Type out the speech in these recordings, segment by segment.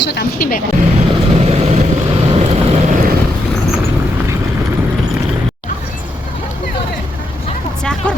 шууд амт юм байна. Заагүй.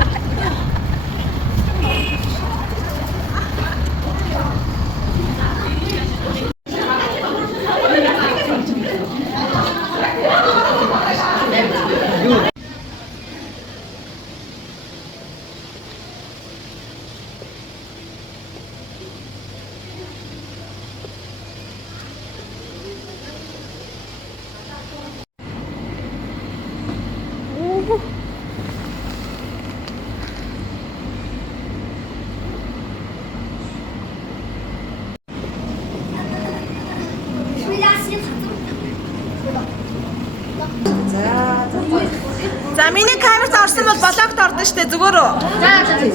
За миний камерт орсон бол блогт орно штэ зүгээр үү? За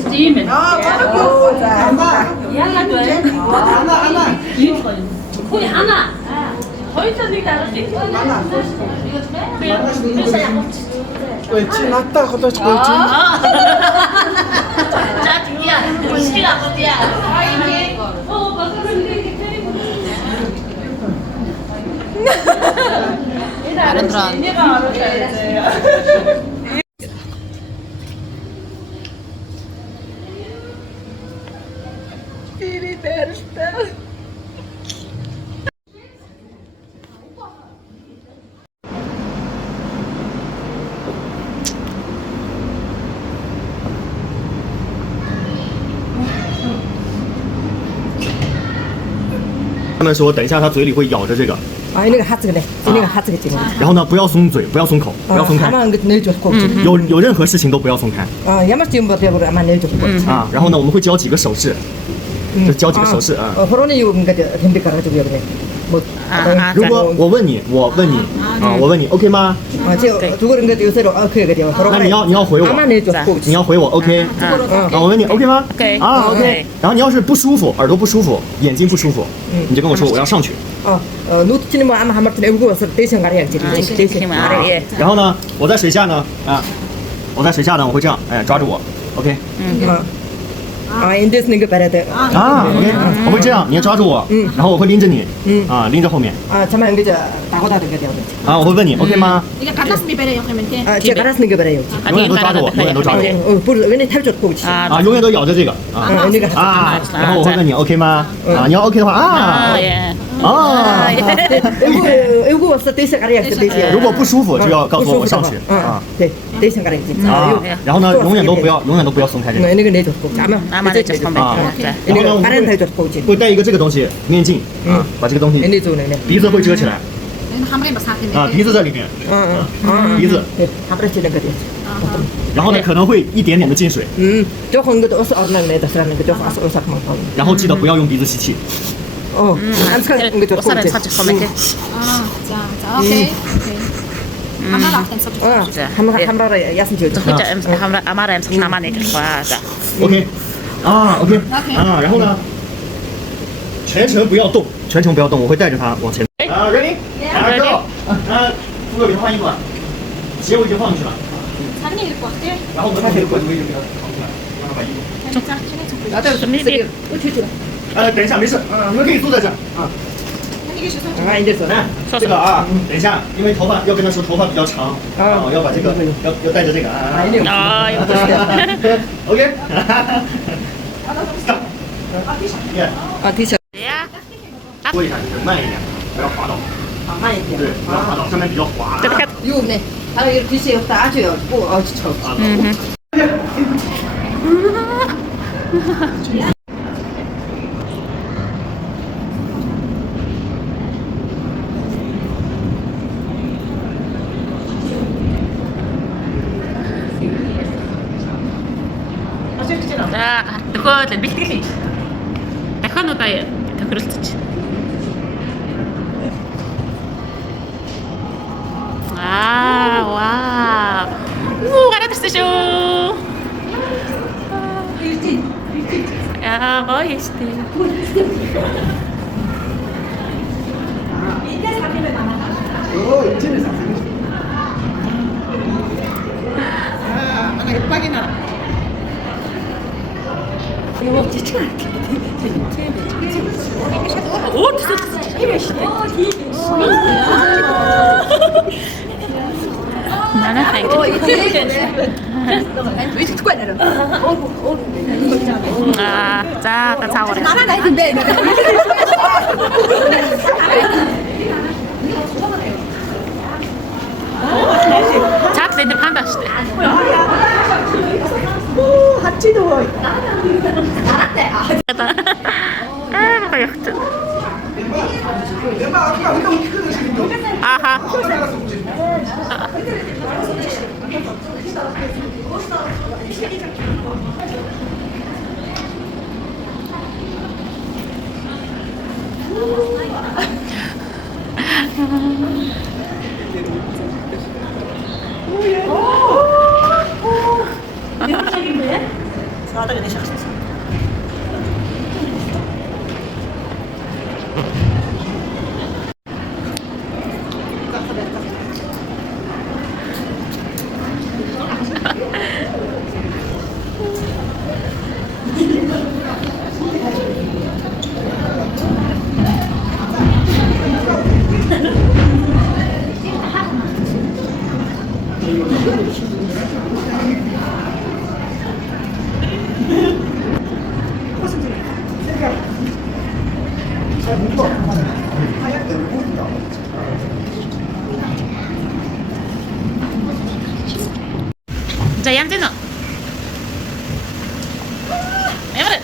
тийм ээ. Яагаад вэ? Хөөе хана. Хоёулаа нэг дараач. Ой чи надтай холооч гойч. За тийя. Мушкил авдиа.他们说等一下他嘴里会咬着这个， 아 이거 하트네. 이거 하트게 지금. 然后呢不要松嘴，不要松口，不要松开， 아마 이거 내줬고. 有任何事情都不要松开 야마 지금 뭐 대고 아마 내줬고. 啊。然后呢我们会教几个手势，就教几个手势啊。 호로는 이거 뭔가 덤비 깔아주고 그래. 뭐 如果我问你我问你 OK 吗？ 저 두고는 거 요새로 그게 돼요. 那你要回我， 아마 내줬고. 你要回我 OK。啊我问你 OK 吗 OK 啊 OK。然后你要是不舒服，耳朵不舒服，眼睛不舒服，你就跟我说我要上去。 노트치는 뭐 아마 한 마리 내고 와서 대신 가려야지. 대신 예. 然后呢我在水下呢我在水下呢我会这样哎抓住我 OK。 인데스는 거 봐야 돼. OK， 我会这样，你要抓住我，然后我会拎着你，拎着后面， 잠깐 이거 다고 다른 거 돼요. 我会问你 OK 吗？ 이거 갈라스미 베레요 그러면 제가 알았는 거 봐요. 永远都抓着我，永远都抓着我， 뭐 왜냐 탈줬고. 永远都咬着这个，然后我会问你 OK 吗？你要 OK 的话예. 이거 왔어 대신 가려야지 대신. 如果不舒服就要告诉我上去， 네 대신 가려야지. 然后呢，永远都不要松开这个， 이거 내줬고. 아마 내줬고. 然后呢， 이거 다른 탈줬고. 会带一个这个东西面镜，把这个东西 내줘네. 鼻子会遮起来， 한번에 뭐 사는데. 鼻子在里面，鼻子， 하브라치는 거 돼. 然后呢可能会一点点的进水， 조금 거 어서 얻는 애다 사는 거 조금 어서 어서 막. 然后记得不要用鼻子吸气， 안스카는 거 좋고. 옷살은 살짝 검게. 자, 오케이. 하나도 안 써. 한번 야슨 줘. 그죠? 아마라 엠스 나만 내줄 거야. 자. OK， OK， 然后呢，全程不要动，全程不要动，我会带着他往前。Ready？ Go！ 副哥给他换衣服了，鞋我已经放进去了， 사진 입을 것 같아. 然后我们他给的柜子我已经给他放出来，让他把衣服。 나도 좀 미리. 等一下，没事，你们可以坐在这啊。 아 이제 써. 这个等一下，因为头发要跟他说头发比较长，要把这个要带着这个啊。 아, 이거 보시죠. OK。 아 티셔츠. 说一下就是慢一点，不要滑倒。 慢一点. 对，不要滑倒，上面比较滑。 요네. 아 이거 티셔츠 다 아줘요. 뭐 저. 자, 이거 밀리기. 약간 오다에 더 그렇지. 와. 오, 알아듣으쇼. 야, 멋있대. 나는 하이드. 자, 자고래. 자, 내들 간다 시대. 아하. 자, 얌전아. 에버리.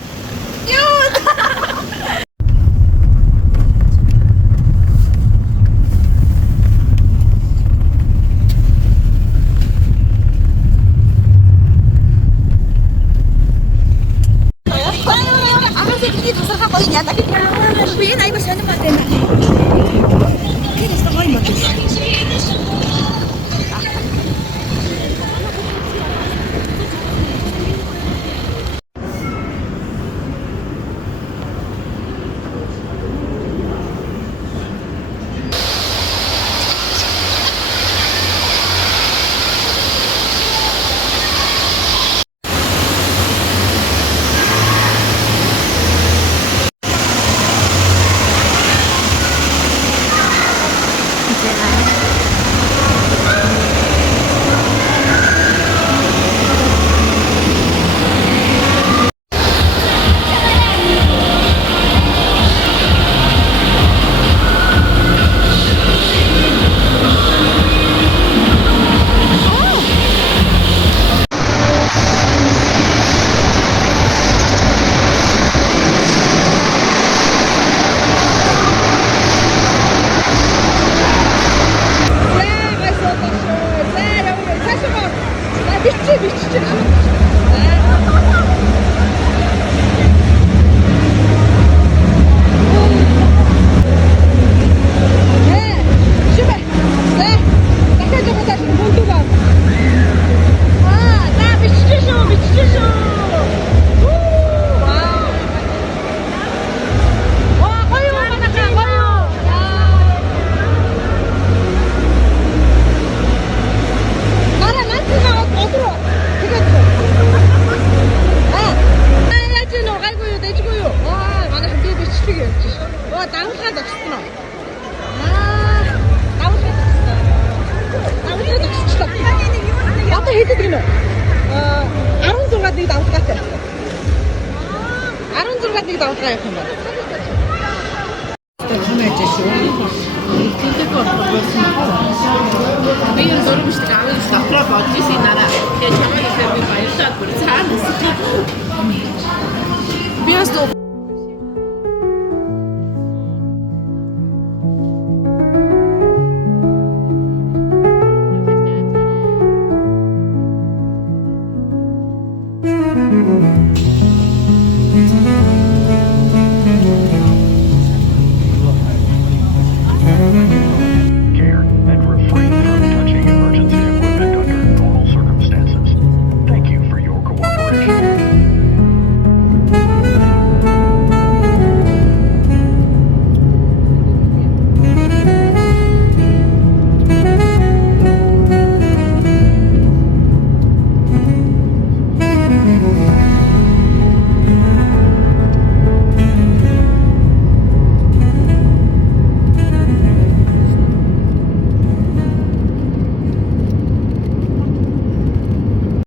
Biraz da